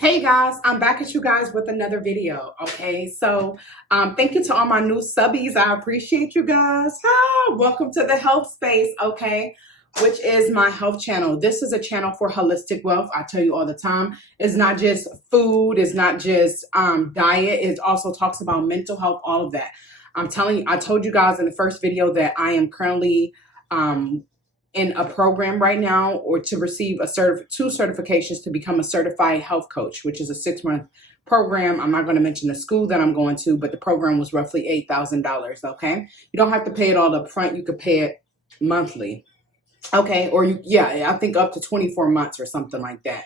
Hey guys, I'm back at you guys with another video. Okay, so thank you to all my new subbies. I appreciate you guys. Welcome to the health space, okay, which is my health channel. This is a channel for holistic wealth. I tell you all the time, it's not just food, it's not just diet, it also talks about mental health, all of that. I'm telling you, I told you guys in the first video that I am currently in a program right now, or to receive two certifications to become a certified health coach, which is a 6-month program. I'm not going to mention the school that I'm going to, but the program was roughly $8,000. Okay, you don't have to pay it all up front. You could pay it monthly. Okay, or I think up to 24 months or something like that.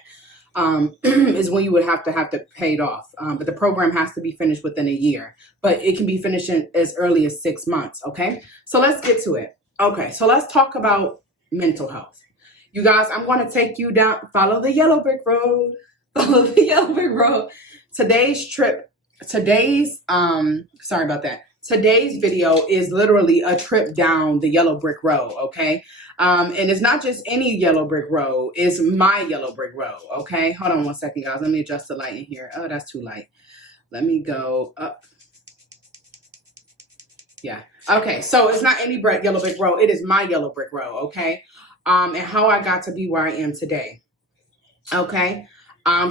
Is when you would have to pay it off. But the program has to be finished within a year, but it can be finished in as early as 6 months. Okay, so let's get to it. Okay, so let's talk about mental health. You guys, I'm going to take you down, follow the yellow brick road, follow the yellow brick road. Today's video is literally a trip down the yellow brick road, okay? And it's not just any yellow brick road, it's my yellow brick road, okay? Hold on one second, guys. Let me adjust the light in here. Oh, that's too light. Let me go up. Yeah. Okay. So it's not any yellow brick road. It is my yellow brick road. Okay. And how I got to be where I am today. Okay.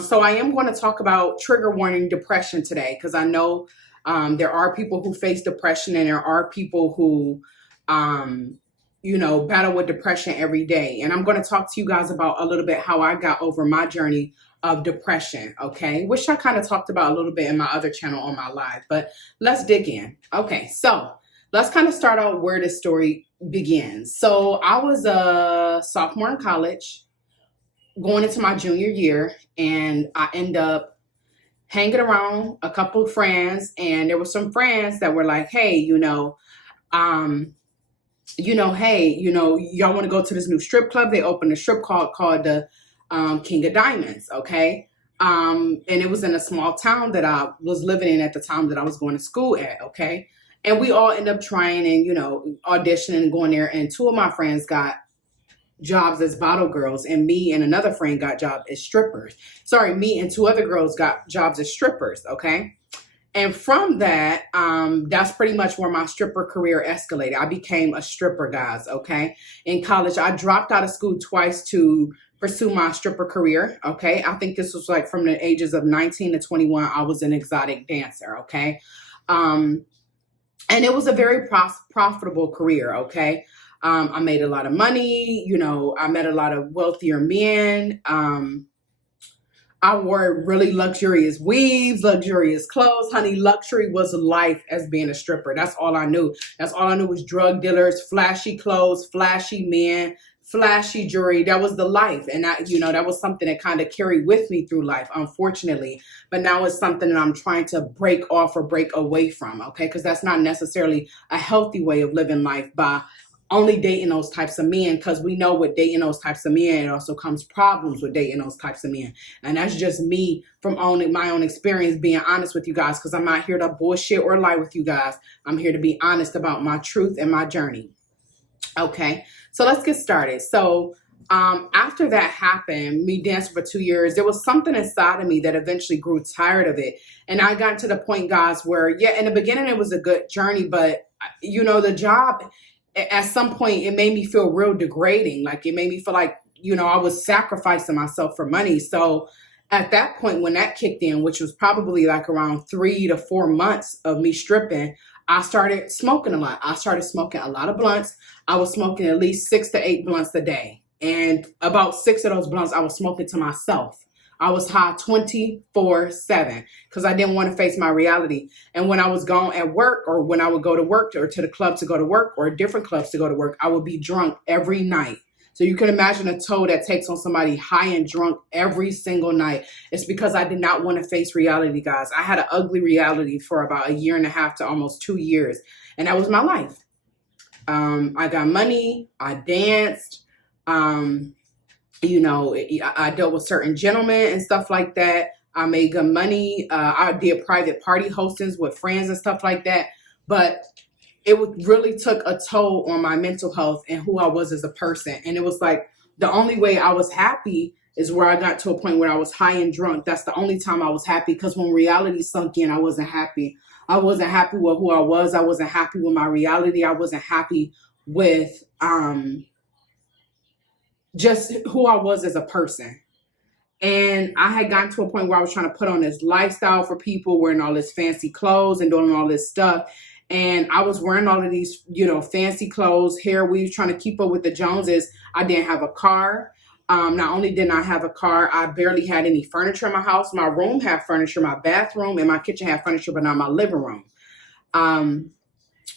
So I am going to talk about trigger warning depression today, because I know there are people who face depression, and there are people who, battle with depression every day. And I'm going to talk to you guys about a little bit how I got over my journey of depression, okay, which I kind of talked about a little bit in my other channel on my live, but let's dig in. Okay, so let's kind of start out where this story begins. So I was a sophomore in college, going into my junior year, and I end up hanging around a couple of friends, and there were some friends that were like, hey, y'all want to go to this new strip club? They opened a strip club called the King of Diamonds, okay? And it was in a small town that I was living in at the time that I was going to school at, okay? And we all end up trying and, auditioning and going there. And two of my friends got jobs as bottle girls, and me and another friend got jobs as strippers. Sorry, me and two other girls got jobs as strippers, okay? And from that, that's pretty much where my stripper career escalated. I became a stripper, guys, okay? In college, I dropped out of school twice to pursue my stripper career, okay? I think this was like from the ages of 19 to 21, I was an exotic dancer, okay? And it was a very profitable career, okay? I made a lot of money, I met a lot of wealthier men. I wore really luxurious weaves, luxurious clothes. Honey, luxury was life as being a stripper. That's all I knew. That's all I knew was drug dealers, flashy clothes, flashy men, flashy jewelry. That was the life. And that was something that kind of carried with me through life, unfortunately. But now it's something that I'm trying to break off or break away from, okay? Because that's not necessarily a healthy way of living life, by only dating those types of men, because we know with dating those types of men, it also comes problems with dating those types of men. And that's just me from my own experience, being honest with you guys, because I'm not here to bullshit or lie with you guys. I'm here to be honest about my truth and my journey. Okay, so let's get started. So after that happened, me dancing for 2 years, there was something inside of me that eventually grew tired of it. And I got to the point, guys, where, in the beginning, it was a good journey, but, the job, at some point, it made me feel real degrading. Like, it made me feel like, I was sacrificing myself for money. So at that point, when that kicked in, which was probably like around 3 to 4 months of me stripping, I started smoking a lot. I started smoking a lot of blunts. I was smoking at least 6 to 8 blunts a day. And about 6 of those blunts, I was smoking to myself. I was high 24/7 because I didn't want to face my reality. And when I was gone at work, or when I would go to work, or to the club to go to work, or different clubs to go to work, I would be drunk every night. So you can imagine a toll that takes on somebody high and drunk every single night. It's because I did not want to face reality, guys. I had an ugly reality for about 1.5 to almost 2 years. And that was my life. I got money. I danced. I dealt with certain gentlemen and stuff like that. I made good money. I did private party hostings with friends and stuff like that. But it really took a toll on my mental health and who I was as a person. And it was like the only way I was happy is where I got to a point where I was high and drunk. That's the only time I was happy, because when reality sunk in, I wasn't happy. I wasn't happy with who I was. I wasn't happy with my reality. I wasn't happy with just who I was as a person. And I had gotten to a point where I was trying to put on this lifestyle for people, wearing all this fancy clothes and doing all this stuff. And I was wearing all of these, fancy clothes, hair weaves, trying to keep up with the Joneses. I didn't have a car. Not only did I have a car, I barely had any furniture in my house. My room had furniture, my bathroom and my kitchen had furniture, but not my living room.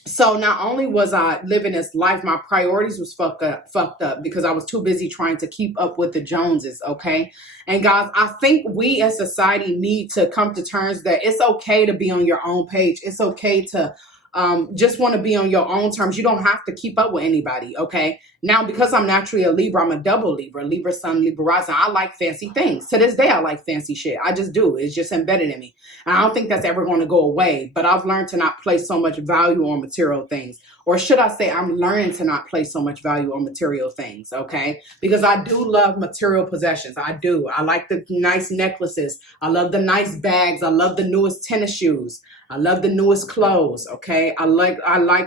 So not only was I living this life, my priorities was fucked up because I was too busy trying to keep up with the Joneses, okay? And guys, I think we as society need to come to terms that it's okay to be on your own page. It's okay to just want to be on your own terms. You don't have to keep up with anybody, okay? Now, because I'm naturally a Libra, I'm a double Libra sun, Libra rising. I like fancy things. To this day, I like fancy shit. I just do. It's just embedded in me. And I don't think that's ever going to go away. But I've learned to not place so much value on material things. Or should I say, I'm learning to not place so much value on material things, okay? Because I do love material possessions. I do. I like the nice necklaces. I love the nice bags. I love the newest tennis shoes. I love the newest clothes, okay? I like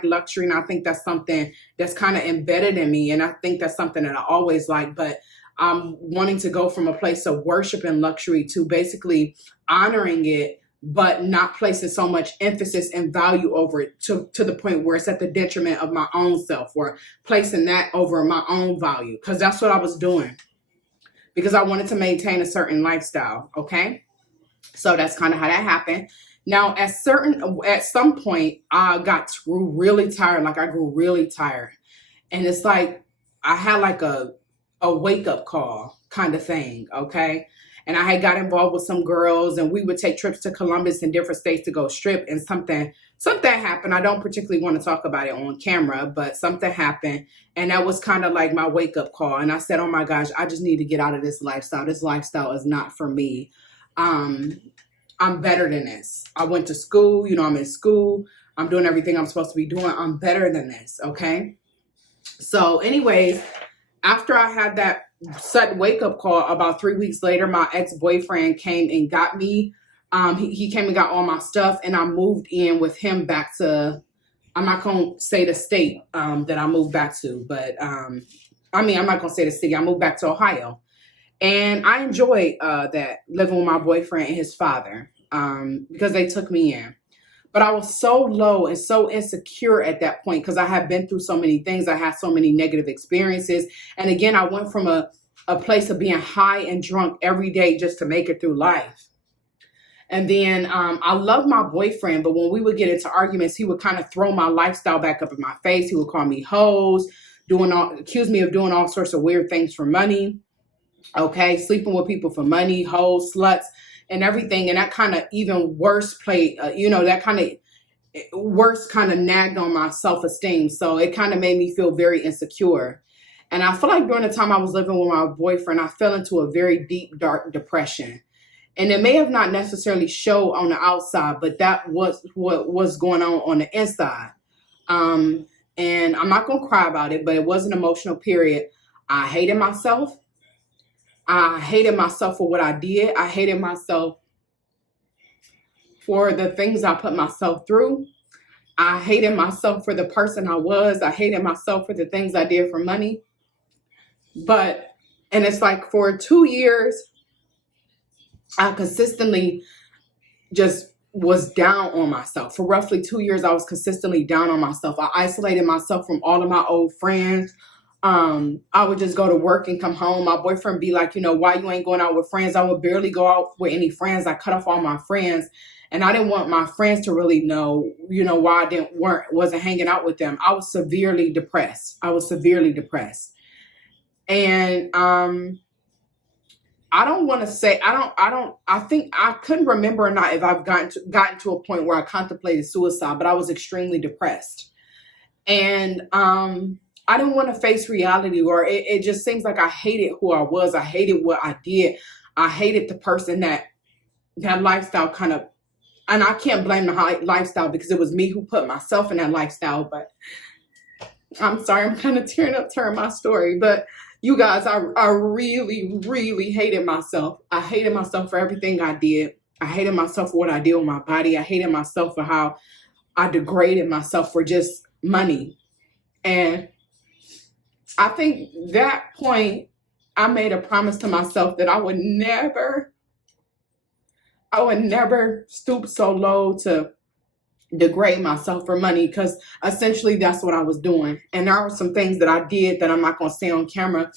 luxury, and I think that's something that's kind of embedded in me, and I think that's something that I always like, but I'm wanting to go from a place of worship and luxury to basically honoring it, but not placing so much emphasis and value over it to the point where it's at the detriment of my own self, or placing that over my own value, because that's what I was doing, because I wanted to maintain a certain lifestyle, okay? So that's kind of how that happened. Now, at some point, I grew really tired. Like, I grew really tired. And it's like, I had like a wake-up call kind of thing, okay? And I had got involved with some girls, and we would take trips to Columbus and different states to go strip, and something happened. I don't particularly want to talk about it on camera, but something happened, and that was kind of like my wake-up call. And I said, oh my gosh, I just need to get out of this lifestyle. This lifestyle is not for me. I'm better than this. I went to school, I'm in school. I'm doing everything I'm supposed to be doing. I'm better than this, okay? So anyways, after I had that sudden wake-up call, about 3 weeks later, my ex-boyfriend came and got me. He came and got all my stuff, and I moved in with him back to, I'm not going to say the state that I moved back to, but I'm not going to say the city. I moved back to Ohio. And I enjoyed that, living with my boyfriend and his father, because they took me in. But I was so low and so insecure at that point, because I had been through so many things. I had so many negative experiences. And again, I went from a place of being high and drunk every day just to make it through life. And then I love my boyfriend, but when we would get into arguments, he would kind of throw my lifestyle back up in my face. He would call me hoes, accuse me of doing all sorts of weird things for money. Okay, sleeping with people for money, hoes, sluts, and everything. And that kind of even worse that kind of worse kind of nagged on my self-esteem. So it kind of made me feel very insecure. And I feel like during the time I was living with my boyfriend, I fell into a very deep, dark depression. And it may have not necessarily showed on the outside, but that was what was going on the inside. And I'm not going to cry about it, but it was an emotional period. I hated myself. I hated myself for what I did. I hated myself for the things I put myself through. I hated myself for the person I was. I hated myself for the things I did for money. And it's like for 2 years, I consistently just was down on myself. For roughly 2 years, I was consistently down on myself. I isolated myself from all of my old friends. I would just go to work and come home. My boyfriend be like, why you ain't going out with friends? I would barely go out with any friends. I cut off all my friends, and I didn't want my friends to really know, why I wasn't hanging out with them. I was severely depressed. And, I don't want to say, I think I couldn't remember or not if I've gotten to a point where I contemplated suicide, but I was extremely depressed. And, I didn't want to face reality, or it just seems like I hated who I was. I hated what I did. I hated the person that lifestyle kind of, and I can't blame the lifestyle because it was me who put myself in that lifestyle. But I'm sorry, I'm kind of tearing up telling my story. But You guys, I really, really hated myself. I hated myself for everything I did. I hated myself for what I did with my body. I hated myself for how I degraded myself for just money. And I think that point, I made a promise to myself that I would never stoop so low to degrade myself for money, because essentially that's what I was doing. And there are some things that I did that I'm not going to say on camera.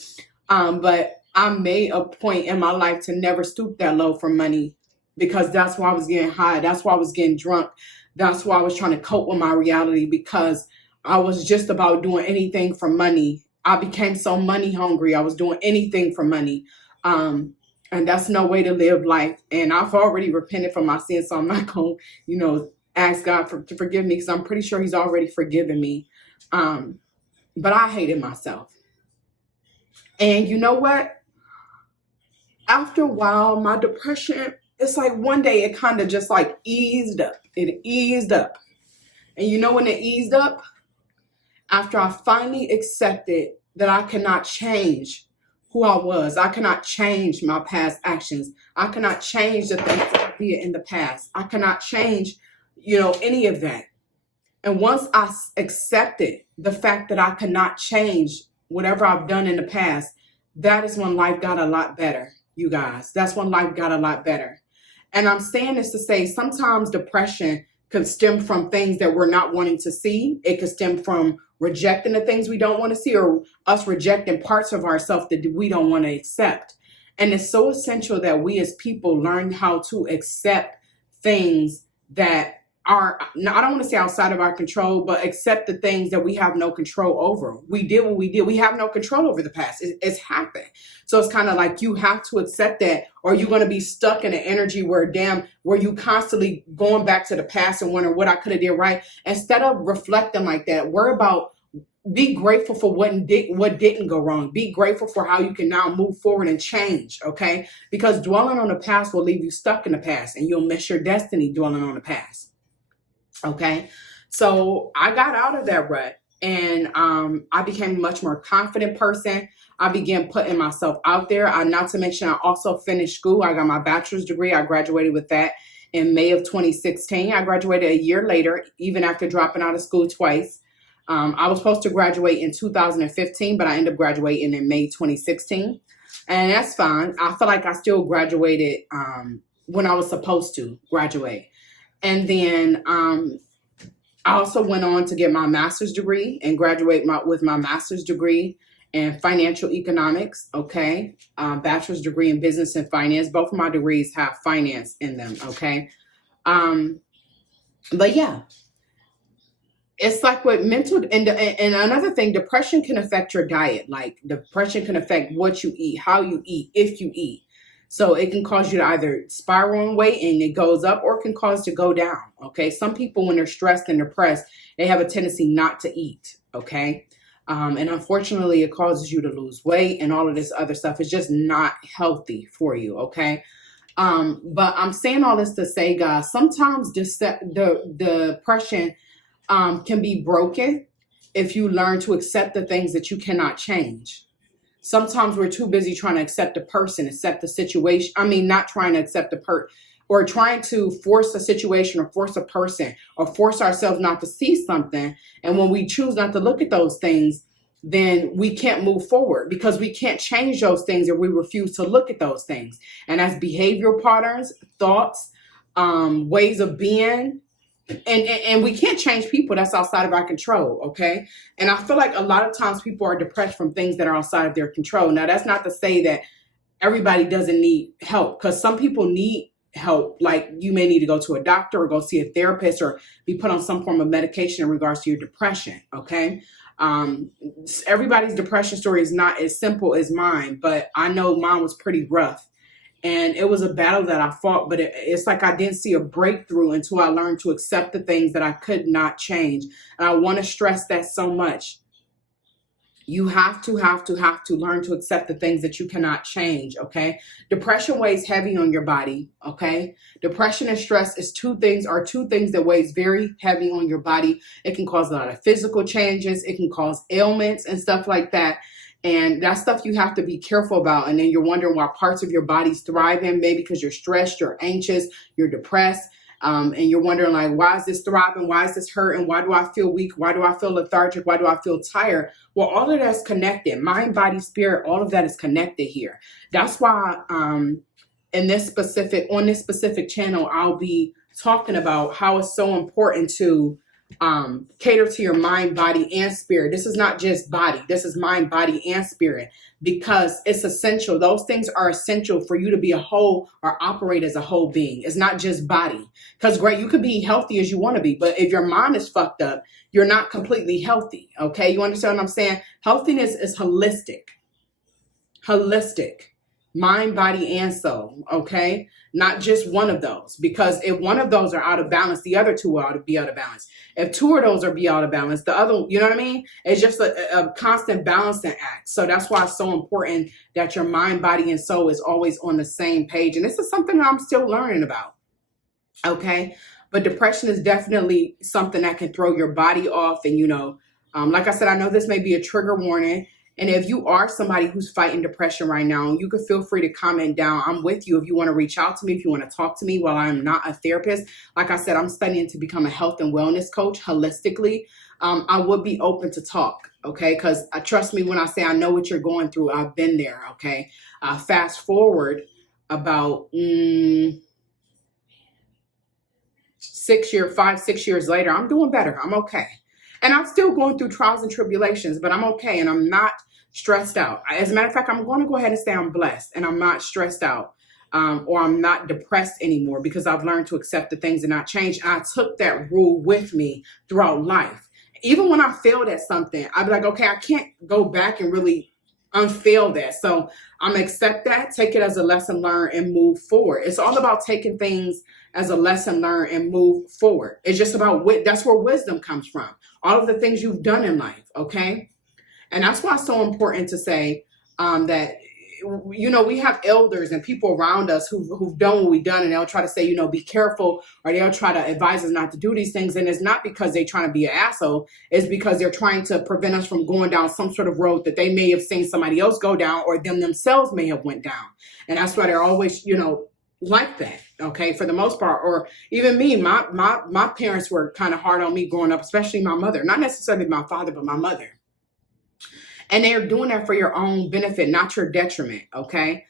But I made a point in my life to never stoop that low for money, because that's why I was getting high. That's why I was getting drunk. That's why I was trying to cope with my reality, because I was just about doing anything for money. I became so money hungry. I was doing anything for money. And that's no way to live life. And I've already repented for my sins, so I'm not going to, ask God to forgive me, because I'm pretty sure he's already forgiven me. But I hated myself. And you know what? After a while, my depression, it's like one day it kind of just like eased up. It eased up. And you know when it eased up? After I finally accepted that I cannot change who I was. I cannot change my past actions. I cannot change the things that I did in the past. I cannot change, any of that. And once I accepted the fact that I cannot change whatever I've done in the past, that is when life got a lot better, you guys. That's when life got a lot better. And I'm saying this to say sometimes depression could stem from things that we're not wanting to see. It could stem from rejecting the things we don't want to see, or us rejecting parts of ourselves that we don't want to accept. And it's so essential that we as people learn how to accept things that are, I don't want to say outside of our control, but accept the things that we have no control over. We did what we did. We have no control over the past. It's happened. So it's kind of like you have to accept that, or you're going to be stuck in an energy where you constantly going back to the past and wondering what I could have did right. Instead of reflecting like that, be grateful for what didn't go wrong. Be grateful for how you can now move forward and change, okay? Because dwelling on the past will leave you stuck in the past, and you'll miss your destiny dwelling on the past. Okay, so I got out of that rut, and I became a much more confident person. I began putting myself out there. Not to mention, I also finished school. I got my bachelor's degree. I graduated with that in May of 2016. I graduated a year later, even after dropping out of school twice. I was supposed to graduate in 2015, but I ended up graduating in May 2016. And that's fine. I feel like I still graduated when I was supposed to graduate. And then I also went on to get my master's degree and graduate with my master's degree in financial economics, okay? Bachelor's degree in business and finance. Both of my degrees have finance in them, okay? But yeah, it's like with mental, and another thing, depression can affect your diet. Like depression can affect what you eat, how you eat, if you eat. So it can cause you to either spiral in weight and it goes up, or it can cause to go down, okay? Some people, when they're stressed and depressed, they have a tendency not to eat, okay? And unfortunately, it causes you to lose weight and all of this other stuff. It's just not healthy for you, okay? But I'm saying all this to say, guys, sometimes the depression can be broken if you learn to accept the things that you cannot change. Sometimes we're too busy trying to accept a person, accept the situation. I mean, not trying to accept or trying to force a situation or force a person or force ourselves not to see something. And when we choose not to look at those things, then we can't move forward, because we can't change those things, or we refuse to look at those things. And that's behavioral patterns, thoughts, ways of being. And we can't change people. That's outside of our control, okay? And I feel like a lot of times people are depressed from things that are outside of their control. Now, that's not to say that everybody doesn't need help, because some people need help. Like you may need to go to a doctor or go see a therapist or be put on some form of medication in regards to your depression, okay? Everybody's depression story is not as simple as mine, but I know mine was pretty rough. And it was a battle that I fought, but it's like I didn't see a breakthrough until I learned to accept the things that I could not change. And I want to stress that so much. You have to learn to accept the things that you cannot change, okay? Depression weighs heavy on your body, okay? Depression and stress are two things that weighs very heavy on your body. It can cause a lot of physical changes. It can cause ailments and stuff like that. And that's stuff you have to be careful about. And then you're wondering why parts of your body's thriving, maybe because you're stressed, you're anxious, you're depressed. And you're wondering, like, why is this thriving? Why is this hurting? Why do I feel weak? Why do I feel lethargic? Why do I feel tired? Well, all of that's connected. Mind, body, spirit, all of that is connected here. That's why on this specific channel, I'll be talking about how it's so important to cater to your mind, body, and spirit. This is not just body. This is mind, body, and spirit, because it's essential. Those things are essential for you to be a whole or operate as a whole being. It's not just body. Because great, you could be healthy as you want to be, but if your mind is fucked up, you're not completely healthy. Okay, you understand what I'm saying? Healthiness is holistic. Mind, body, and soul. Okay, not just one of those, because if one of those are out of balance, the other two ought to be out of balance. If two of those are be out of balance, the other, you know what I mean? It's just a constant balancing act. So that's why it's so important that your mind, body, and soul is always on the same page. And this is something that I'm still learning about. Okay, but depression is definitely something that can throw your body off. And like I said, I know this may be a trigger warning. And if you are somebody who's fighting depression right now, you can feel free to comment down. I'm with you if you want to reach out to me, if you want to talk to me. While I'm not a therapist, like I said, I'm studying to become a health and wellness coach holistically. I would be open to talk, okay? Because trust me when I say I know what you're going through. I've been there, okay? Fast forward about 6 years later, I'm doing better. I'm okay. And I'm still going through trials and tribulations, but I'm okay. And I'm not stressed out. As a matter of fact, I'm going to go ahead and say I'm blessed and I'm not stressed out or I'm not depressed anymore, because I've learned to accept the things that not change. And I took that rule with me throughout life. Even when I failed at something, I'd be like, okay, I can't go back and really unfail that. So I'm accept that, take it as a lesson learned, and move forward. It's all about taking things as a lesson learned and move forward. It's just about that's where wisdom comes from. All of the things you've done in life, okay? And that's why it's so important to say that, we have elders and people around us who've done what we've done, and they'll try to say, be careful, or they'll try to advise us not to do these things. And it's not because they're trying to be an asshole. It's because they're trying to prevent us from going down some sort of road that they may have seen somebody else go down, or them themselves may have went down. And that's why they're always, like that, okay, for the most part. Or even me, my parents were kind of hard on me growing up, especially my mother, not necessarily my father, but my mother. And they're doing that for your own benefit, not your detriment, okay?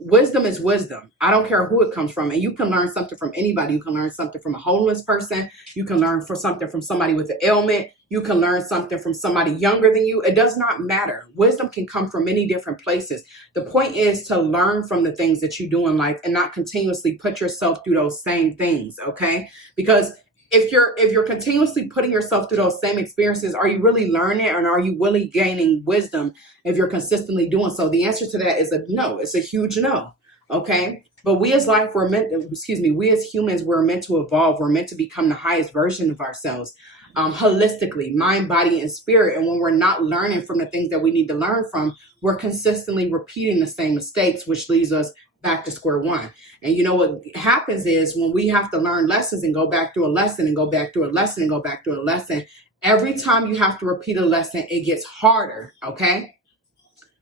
Wisdom is wisdom. I don't care who it comes from. And you can learn something from anybody. You can learn something from a homeless person. You can learn something from somebody with an ailment. You can learn something from somebody younger than you. It does not matter. Wisdom can come from many different places. The point is to learn from the things that you do in life and not continuously put yourself through those same things, okay? Because if you're continuously putting yourself through those same experiences, are you really learning, and are you really gaining wisdom if you're consistently doing so? The answer to that is a no. It's a huge no. Okay. But we as we as humans, we're meant to evolve. We're meant to become the highest version of ourselves, holistically, mind, body, and spirit. And when we're not learning from the things that we need to learn from, we're consistently repeating the same mistakes, which leads us back to square one. And what happens is when we have to learn lessons and go back through a lesson and go back through a lesson and go back through a lesson, every time you have to repeat a lesson, it gets harder. Okay.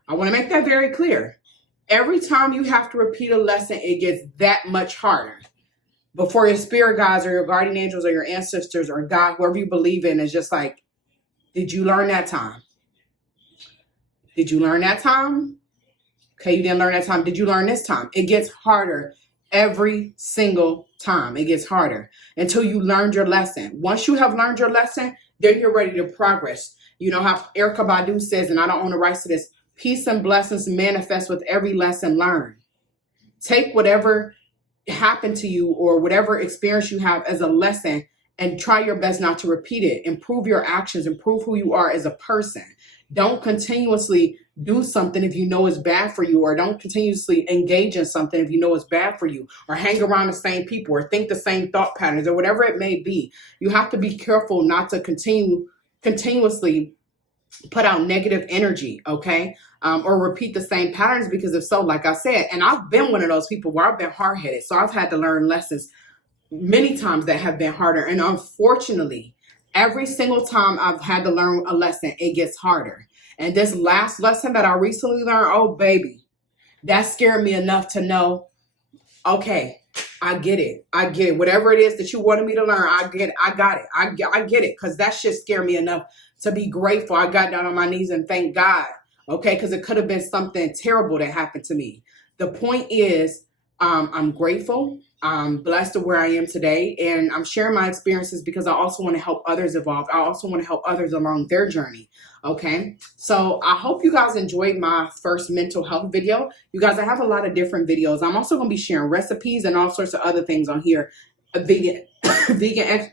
I want to make that very clear. Every time you have to repeat a lesson, it gets that much harder before your spirit guides or your guardian angels or your ancestors or God, whoever you believe in, is just like, did you learn that time? Did you learn that time? Okay, you didn't learn that time. Did you learn this time? It gets harder every single time. It gets harder until you learned your lesson. Once you have learned your lesson, then you're ready to progress. You know how Erykah Badu says, and I don't own the rights to this, peace and blessings manifest with every lesson learned. Take whatever happened to you or whatever experience you have as a lesson and try your best not to repeat it. Improve your actions, improve who you are as a person. Don't continuously do something if you know it's bad for you, or don't continuously engage in something if you know it's bad for you, or hang around the same people, or think the same thought patterns, or whatever it may be. You have to be careful not to continuously put out negative energy, okay? Or repeat the same patterns, because if so, like I said, and I've been one of those people where I've been hard-headed, so I've had to learn lessons many times that have been harder. And unfortunately, every single time I've had to learn a lesson, it gets harder. And this last lesson that I recently learned, oh baby, that scared me enough to know, okay, I get it. I get it. Whatever it is that you wanted me to learn, I get it. I got it. I get it. Because that shit scared me enough to be grateful. I got down on my knees and thank God. Okay, because it could have been something terrible that happened to me. The point is, I'm grateful. I'm blessed to where I am today. And I'm sharing my experiences because I also want to help others evolve. I also want to help others along their journey. Okay, so I hope you guys enjoyed my first mental health video. You guys, I have a lot of different videos. I'm also going to be sharing recipes and all sorts of other things on here. Vegan,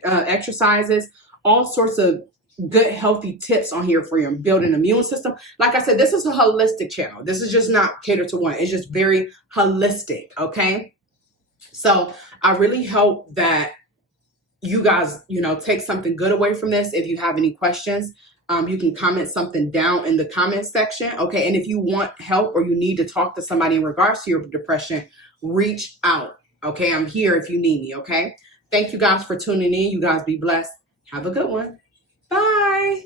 exercises, all sorts of good healthy tips on here for your building immune system. Like I said, this is a holistic channel. This is just not catered to one. It's just very holistic. Okay, so I really hope that you guys, take something good away from this. If you have any questions, you can comment something down in the comment section. Okay, and if you want help or you need to talk to somebody in regards to your depression, reach out. Okay, I'm here if you need me. Okay, thank you guys for tuning in. You guys be blessed. Have a good one. Bye.